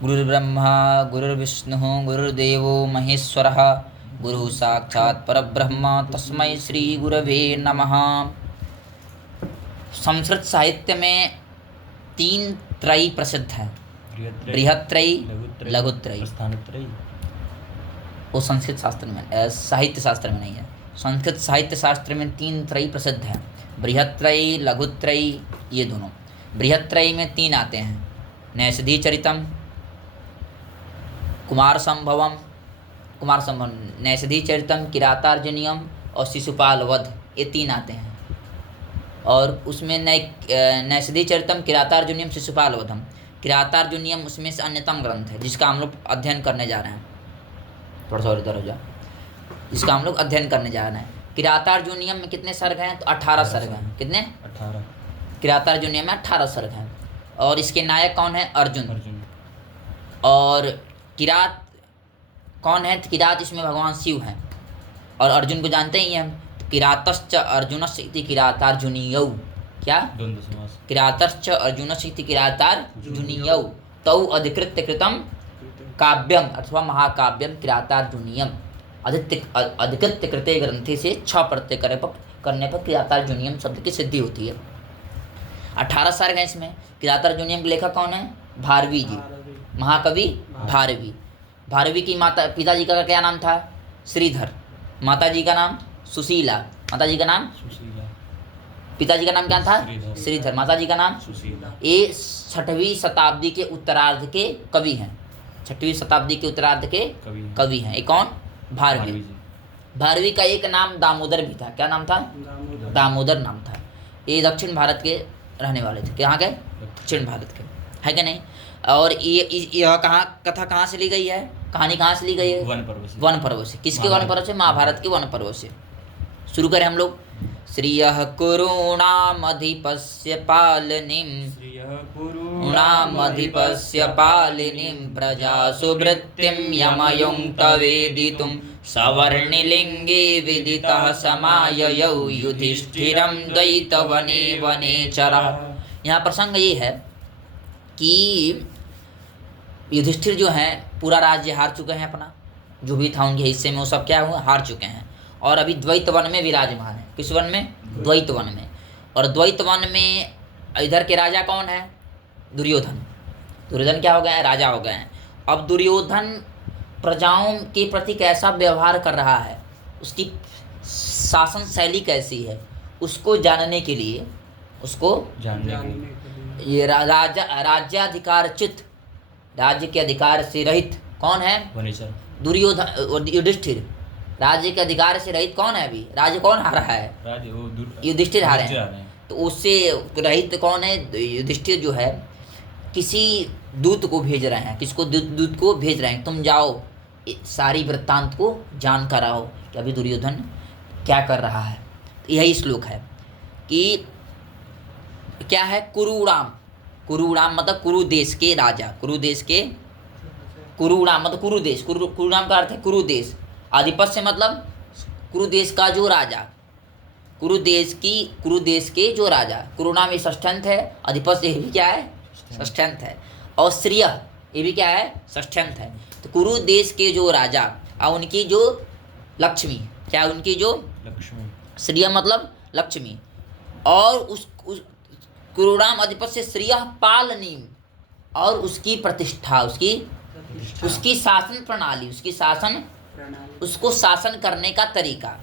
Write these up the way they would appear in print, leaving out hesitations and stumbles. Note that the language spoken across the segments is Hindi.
गुरुर्ब्रह्मा गुरुर्विष्णुः गुरुर्देवो महेश्वरः गुरु साक्षात् परब्रह्म तस्मै श्री गुरवे नमः। संस्कृत साहित्य में तीन त्रयी प्रसिद्ध है, बृहत्त्रयी, लघुत्रयी। वो संस्कृत शास्त्र में साहित्य शास्त्र में नहीं है। संस्कृत साहित्य शास्त्र में तीन त्रयी प्रसिद्ध है, बृहत्त्रयी, लघुत्रयी, ये दोनों। बृहत्त्रयी में तीन आते हैं, नैषधि चरितम, कुमार संभवम, नैषधि चरितम, किरातार्जुनीयम और शिशुपाल वध, ये तीन आते हैं। और उसमें नैषधि चरितम, किरातार्जुनीयम, शिशुपाल वधम। किरातार्जुनीयम उसमें से अन्यतम ग्रंथ है जिसका हम लोग अध्ययन करने जा रहे हैं। थोड़ा सा इधर हो जाओ, जिसका हम लोग अध्ययन करने जा रहे हैं। किरातार्जुनीयम में कितने सर्ग हैं? तो 18 सर्ग हैं। कितने? 18। किरातार्जुनीयम में 18 सर्ग हैं। और इसके नायक कौन है? अर्जुन। और किरात कौन है? किरात इसमें भगवान शिव हैं। और अर्जुन को जानते ही हैं हम। किरातश्च अर्जुनस्य इति किरातार्जुनीयौ। क्या? किरातश्च अर्जुनस्य इति किरातार्जुनीयौ तौ अधिकृत्य कृतम काव्यम अथवा महाकाव्यम किरातार्जुनीयम। अधिकृत्य कृते ग्रंथे से 6 प्रत्यय करने पर किरातार्जुनीयम शब्द की सिद्धि होती है। 18 सर्ग हैं इसमें। किरातार्जुनीयम के लेखक कौन है? भारवी जी, महाकवि भारवी। भारवी की पिताजी का क्या नाम था? श्रीधर। माताजी का नाम सुशीला। माताजी का नाम सुशीला। पिताजी का नाम क्या था? श्रीधर। माताजी का नाम सुशीला। ये 6वीं शताब्दी के उत्तरार्ध के कवि हैं। 6वीं शताब्दी के उत्तरार्ध के कवि हैं। ये कौन? भारवी। भारवी का एक नाम दामोदर भी था। क्या नाम था? दामोदर नाम था। ये दक्षिण भारत के रहने वाले थे। कहाँ के? दक्षिण भारत के, है क्या नहीं? और यह कथा कहाँ से ली गई है? कहानी कहाँ से ली गई है? वन पर्व से। किसके वन पर्व से? महाभारत के वन पर्व से। शुरू करें हम लोग। श्रियः कुरूणामधिपस्य पालिनीं प्रजासु वृत्तिं यमयुङ्क्त वेदितुं सवर्णिलिङ्गे विदितः समाययौ युधिष्ठिरं द्वैतवने वनेचरः। यहाँ प्रसंग ये है कि युधिष्ठिर जो हैं पूरा राज्य हार चुके हैं, अपना जो भी था उनके हिस्से में वो सब क्या हुआ? हार चुके हैं। और अभी द्वैत वन में विराजमान है। किस वन में? द्वैत वन में। और द्वैत वन में इधर के राजा कौन है? दुर्योधन। दुर्योधन क्या हो गए हैं? राजा हो गए हैं। अब दुर्योधन प्रजाओं के प्रति कैसा व्यवहार कर रहा है, उसकी शासन शैली कैसी है, उसको जानने के लिए ये राज्याधिकारच्युत, राज्य के अधिकार से रहित कौन है? दुर्योधन। युधिष्ठिर राज्य के अधिकार से रहित कौन है? अभी राज्य कौन हारा है? युधिष्ठिर हारे हैं। तो उससे रहित कौन है? युधिष्ठिर जो है किसी दूत को भेज रहे हैं। किसको? दूत को भेज रहे हैं, तुम जाओ सारी वृत्तांत को जान कर आओ कि अभी दुर्योधन क्या कर रहा है। तो यही श्लोक है कि क्या है? कुरुणाम मतलब कुरु देश के राजा। कुरुणाम मतलब कुरुदेश। कुरुणाम का अर्थ है कुरुदेश। आधिपत्य मतलब कुरुदेश का जो राजा, कुरुदेश के जो राजा। कुरुणाम ये षष्ठ्यंत है। अधिपत्य ये भी क्या है? षष्ठ्यंत है। और श्रिय ये भी क्या है? षष्ठ्यंत है। तो कुरुदेश के जो राजा और उनकी जो लक्ष्मी, क्या उनकी जो लक्ष्मी, श्रिय मतलब लक्ष्मी। और उस कुरुणाम अधिपत्य श्रिय पालनीम, और उसकी प्रतिष्ठा, उसकी शासन प्रणाली, उसको शासन करने का तरीका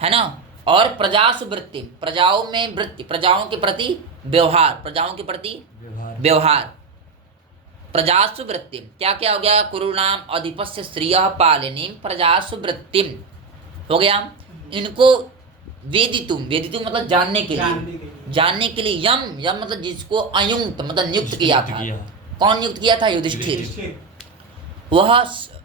है ना। और प्रजासु वृत्ति, प्रजाओं में वृत्ति, प्रजाओं के प्रति व्यवहार, प्रजासु वृत्ति। क्या क्या हो गया? कुरुणाम अधिपस्य श्रियः पालिनीं प्रजासु वृत्तिम हो गया। इनको वेदितुम मतलब जानने के लिए। यम मतलब जिसको अयुक्त मतलब नियुक्त किया था। कौन नियुक्त किया था? युधिष्ठिर। वह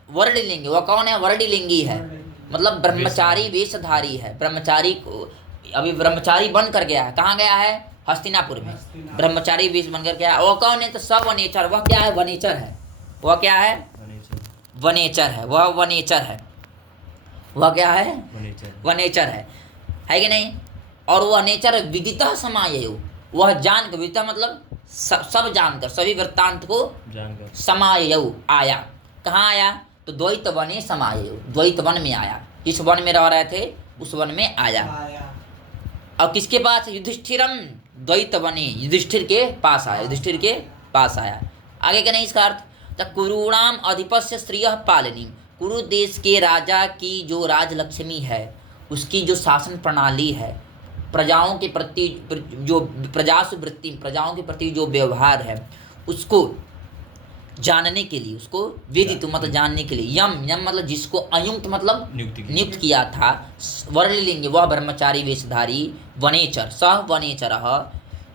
वर्णिलिंगी, वह कौन है? वर्णिलिंगी है, मतलब ब्रह्मचारी वेशधारी है। ब्रह्मचारी को अभी ब्रह्मचारी बन कर गया है। कहाँ गया है? हस्तिनापुर में ब्रह्मचारी वेश बनकर गया। वो कौन है? तो सवनेचर। वह क्या है? वनेचर है। वह क्या है? वनेचर है। वह वनेचर है। वह क्या है? वनेचर है कि नहीं? और वह नेचर विदितः समाययौ, वह जानकर, विदितः मतलब सब जानकर, सभी वृत्तांत को जानकर, समाययौ आया। कहाँ आया? तो द्वैत वने समाययौ, द्वैत वन में आया। जिस वन में रह रहे थे उस वन में आया। और किसके पास? युधिष्ठिरम द्वैत वने, युधिष्ठिर के पास आया, युधिष्ठिर के पास आया। आगे क्या नहीं इसका अर्थ? तो कुरूणाम अधिपस्य स्त्रियः पालिनी, कुरु देश के राजा की जो राजलक्ष्मी है, उसकी जो शासन प्रणाली है, प्रजाओं के प्रति जो प्रजासु वृत्ति, प्रजाओं के प्रति जो व्यवहार है, उसको जानने के लिए, उसको वेदित मतलब जानने के लिए, यम यम मतलब जिसको, अयुक्त मतलब नियुक्त किया था, वर्णिलिंग वह ब्रह्मचारी वेशधारी, वनेचर सह वनेचरः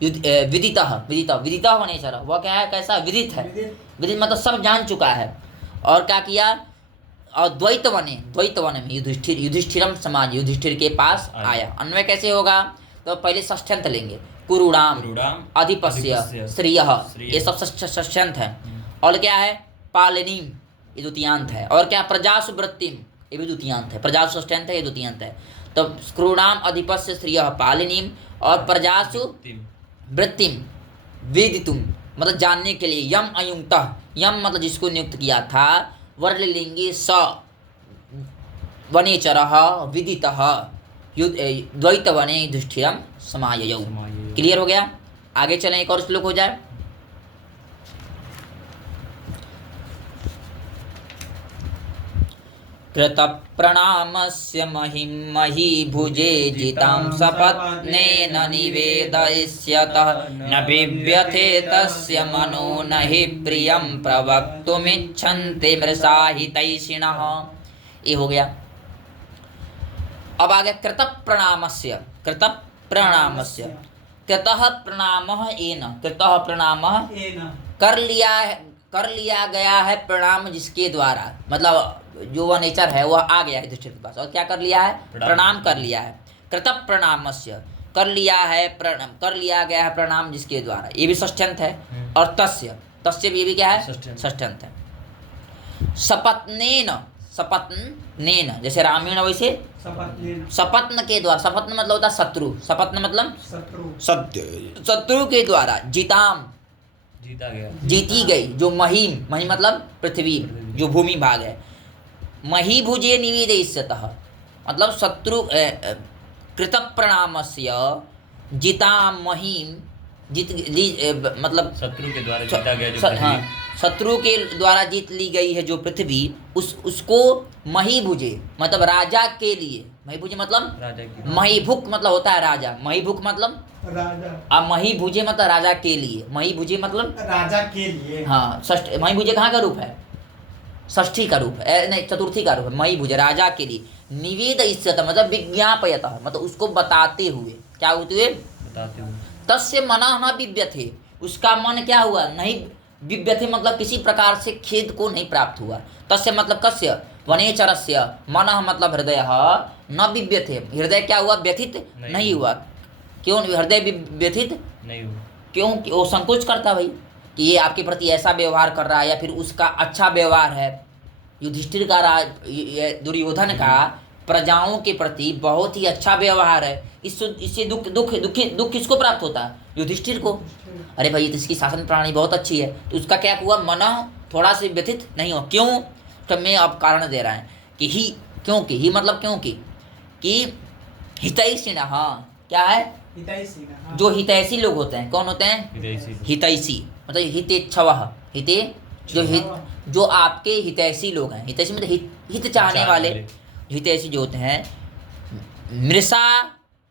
विदितः विदितः विदितः वनेचर, वह क्या है? कैसा? विदित है। विदित मतलब सब जान चुका है। और क्या किया? और द्वैत वन में युधिष्ठिरम समाज, युधिष्ठिर के पास आया। अन्वय कैसे होगा? तो पहले षष्ठ्यंत लेंगे। कुरूणाम अधिपस्य श्रियः, ये सब षष्ठ्यंत है। और क्या है? पालिनीम, ये द्वितीयांत है। और क्या? प्रजासु वृत्तिम, ये भी द्वितीयांत है। प्रजासु षष्ठ्यंत है, ये द्वितीयांत है। तो क्रूणाम अधिपस्य श्रियः पालिनीम, और प्रजासु वृत्तिम वेदितुम मतलब जानने के लिए, यम अयुक्तः, यम मतलब जिसको नियुक्त किया था, वर्णलिंगे स वनेचरः विदितः द्वैत वने युधिष्ठिरम समाययौ। क्लियर हो गया? आगे चलें, एक और श्लोक हो जाए। कृतप्रणामस्य महीभुजे जितां सपत्नेन निवेदयिष्यतः न बिभ्यथे तस्य मनो न हि प्रियं प्रवक्तुमिच्छन्ति मृषा हितैषिणः। ये हो गया। अब आ गया कृतप्रणामस्य। कृतप्रणामस्य, कृतः प्रणामः येन, कृतः प्रणामः कर लिया गया है प्रणाम जिसके द्वारा, मतलब जो वह नेचर है वह आ गया है युधिष्ठिर के पास, और क्या कर लिया है? प्रणाम कर लिया है। कृत प्रणामस्य, कर लिया है प्रणाम, कर लिया गया है प्रणाम जिसके द्वारा, ये भी षष्ठ्यंत है। और तस्य, तस्य भी ये भी क्या है? षष्ठ्यंत है। सपत्नेन, सपत्नेन जैसे रामीण, वैसे सपत्न के द्वारा, सपत्न मतलब होता है शत्रु, सपत्न मतलब शत्रु के द्वारा, जिताम जीता गया, जीती गई, जो महीम, मही मतलब पृथ्वी, जो भूमि भाग है, महीभुजे निवेदयिष्यतः मतलब शत्रु कृत प्रणामस्य जिताम महीम, मतलब शत्रु के द्वारा जीता गया जो पृथ्वी, हाँ, शत्रु के द्वारा जीत ली गई है जो पृथ्वी, उसको महीभुजे मतलब राजा के लिए, महीभुजे मतलब राजा की, महीभुक मतलब होता है राजा, महीभुक मतलब राजा, अब महीभुजे मतलब राजा के लिए, महीभुजे मतलब राजा के लिए, हाँ। षष्ठ महीभुजे कहाँ का रूप है? षष्ठी का रूप है, नहीं चतुर्थी का रूप है। महीभुजे राजा के लिए, निवेदयिष्यत मतलब विज्ञापयत मतलब उसको बताते हुए, क्या होते हुए? बताते हुए। तस्य मनः न बिभ्यथे, उसका मन क्या हुआ? नहीं बिभ्यथे मतलब किसी प्रकार से खेद को नहीं प्राप्त हुआ। तस्य मतलब कस्य? वनेचरस्य, मनः मतलब हृदय, न बिभ्यथे हृदय क्या हुआ? व्यथित नहीं हुआ। क्यों हृदय व्यथित नहीं हुआ? क्योंकि वो संकोच करता भाई कि ये आपके प्रति ऐसा व्यवहार कर रहा है, या फिर उसका अच्छा व्यवहार है। युधिष्ठिर का दुर्योधन का प्रजाओं के प्रति बहुत ही अच्छा व्यवहार है, इससे दुख किसको प्राप्त होता है? युधिष्ठिर को। अरे भाई तो इसकी शासन प्रणाली बहुत अच्छी है, तो उसका क्या हुआ? मन थोड़ा से व्यथित नहीं हो। क्यों? तो मैं अब कारण दे रहा है कि ही, क्योंकि ही मतलब क्योंकि कि हितैषिण, हाँ क्या है? हितैषिण, जो हितैषी लोग होते हैं, कौन होते हैं? हितैषी मतलब हितेच्छवः, हिते जो आपके हितैषी लोग हैं, हितैषी मतलब हित चाहने वाले, हितैषी जो होते हैं, मृषा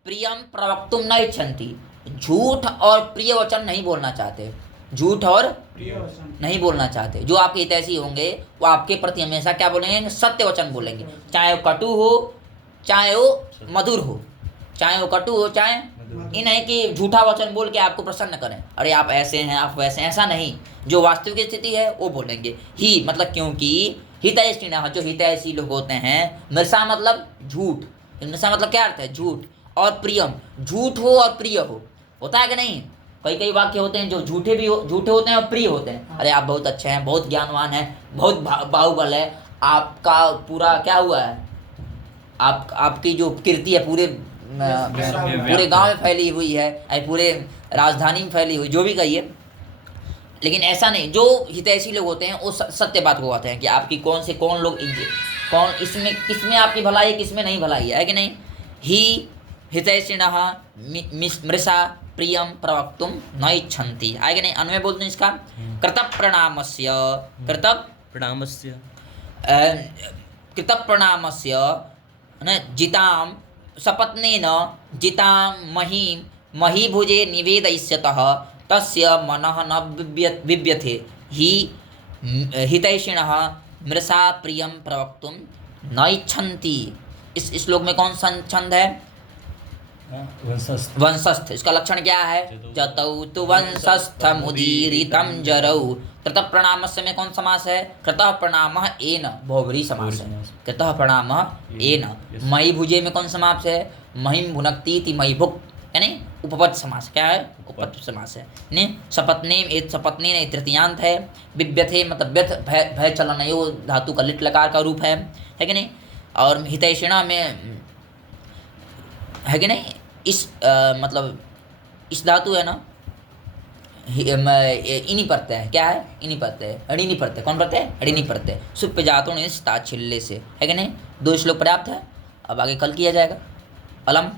प्रियम प्रवक्तुम न इच्छन्ति, झूठ और प्रिय वचन नहीं बोलना चाहते, झूठ और नहीं बोलना चाहते। जो आपके हितैषी होंगे वो आपके प्रति हमेशा क्या बोलेंगे? सत्य वचन बोलेंगे, चाहे वो कटु हो चाहे वो मधुर हो, चाहे वो कटु हो चाहे ये नहीं कि झूठा वचन बोल के आपको प्रसन्न करें, अरे आप ऐसे हैं आप वैसे हैं, ऐसा नहीं। जो वास्तविक स्थिति है वो बोलेंगे। ही मतलब क्योंकि हितैषिणः जो हितैषी लोग होते हैं, मृषा मतलब झूठ, मृषा मतलब क्या अर्थ है? झूठ। और प्रियम, झूठ हो और प्रिय हो, होता है कि नहीं? कई वाक्य होते हैं जो झूठे होते हैं और प्रिय होते हैं। अरे आप बहुत अच्छे हैं, बहुत ज्ञानवान हैं, बहुत बाहुबल है, आपका पूरा क्या हुआ है, आपकी जो कीर्ति है पूरे पूरे गांव में फैली हुई है, पूरे राजधानी में फैली हुई, जो भी कहिए। लेकिन ऐसा नहीं, जो हितैषी लोग होते हैं वो सत्य बात को कहते हैं कि आपकी कौन से कौन लोग कौन इसमें किसमें आपकी भलाई है, किसमें नहीं भलाई है कि नहीं। ही हितैषिणः मृषा प्रियम प्रवक्तुम न इच्छन्ति, आगे नहीं। अन्वय बोलते हैं इसका, कृतप्रणामस्य प्रणामस्य कृतप्रणामस्य न जिताम सपत्नेन जिताम महीभुजे निवेदयिष्यतः तस्य मनः न बिभ्यते ही हितैषिणः मृषा प्रियम प्रवक्तुम न इच्छन्ति। इस श्लोक में कौन सा छंद है? वंशस्थ। इसका लक्षण क्या है? जतौ तु वंशस्थमुदीरितं जरौ। कृतः प्रणामस्य में कौन समास है? कृतः प्रणामः एन, बहुब्रीहि समास है। कृतः प्रणामः एन। मही भुजे में कौन समास है? महिम भुनक्ति इति मही भुक्, यानी उपपद समास। क्या है? उपपद समास है। ने सपत्नेम एत सपत्नेन एक तृतीयांत है। बिभ्यथे मतलब व्यथ भय चलन, यो धातु का लिट लकार का रूप है कि नहीं। और हितैषिणा में है कि नहीं, इस मतलब इस धातु है ना, इन्हीं प्रत्यय है। क्या है? इन्हीं प्रत्यय, अड़िनी प्रत्यय। कौन प्रत्यय? अड़िनी प्रत्यय। सुप जातों ने ताच्छिल्य से, है कि नहीं। 2 श्लोक पर्याप्त है। अब आगे कल किया जाएगा। अलम